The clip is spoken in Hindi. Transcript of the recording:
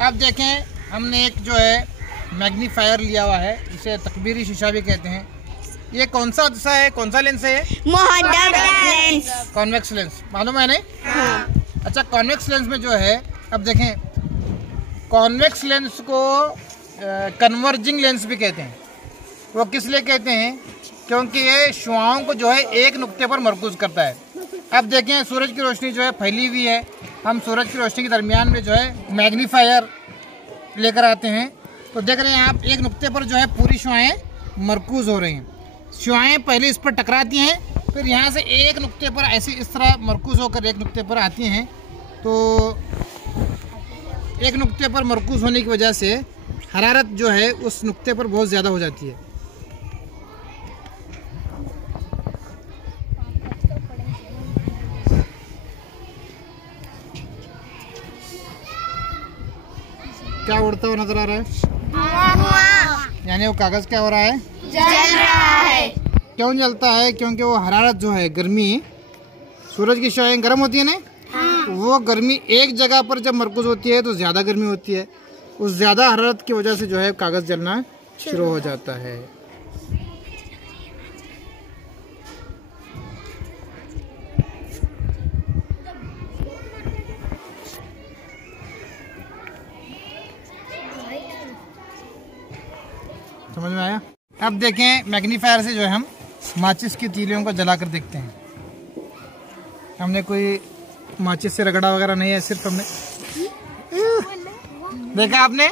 अब देखें, हमने एक जो है मैग्नीफायर लिया हुआ है, इसे तकबीरी शीशा भी कहते हैं। ये कौन सा लेंस है? लेंस, कॉन्वेक्स लेंस, मालूम है नहीं? हाँ। अच्छा, कॉन्वेक्स लेंस में जो है, अब देखें, कॉन्वेक्स लेंस को कन्वर्जिंग लेंस भी कहते हैं। वो किस लिए कहते हैं? क्योंकि ये शुआओं को जो है एक नुक्ते पर मरकूज करता है। अब देखें, सूरज की रोशनी जो है फैली हुई है, हम सूरज की रोशनी के दरमियान में जो है मैग्नीफायर लेकर आते हैं, तो देख रहे हैं आप, एक नुक्ते पर जो है पूरी शुआएं मरकूज हो रही हैं। शुआएं पहले इस पर टकराती हैं, फिर यहाँ से एक नुक्ते पर ऐसे इस तरह मरकूज होकर एक नुक्ते पर आती हैं। तो एक नुक्ते पर मरकूज होने की वजह से हरारत जो है उस नुक्ते पर बहुत ज़्यादा हो जाती है। क्या उड़ता हुआ नजर आ रहा है? यानी वो कागज क्या हो रहा है? जल रहा है। क्यों जलता है? क्योंकि वो हरारत जो है, गर्मी, सूरज की शुआएं गर्म होती है ना, हाँ। वो गर्मी एक जगह पर जब मरकूज होती है तो ज़्यादा गर्मी होती है। उस ज़्यादा हरारत की वजह से जो है कागज़ जलना शुरू हो जाता है। समझ में आया? अब देखें, मैग्नीफायर से जो है हम माचिस की तीलियों को जलाकर देखते हैं। हमने कोई माचिस से रगड़ा वगैरह नहीं है, सिर्फ हमने देखा, आपने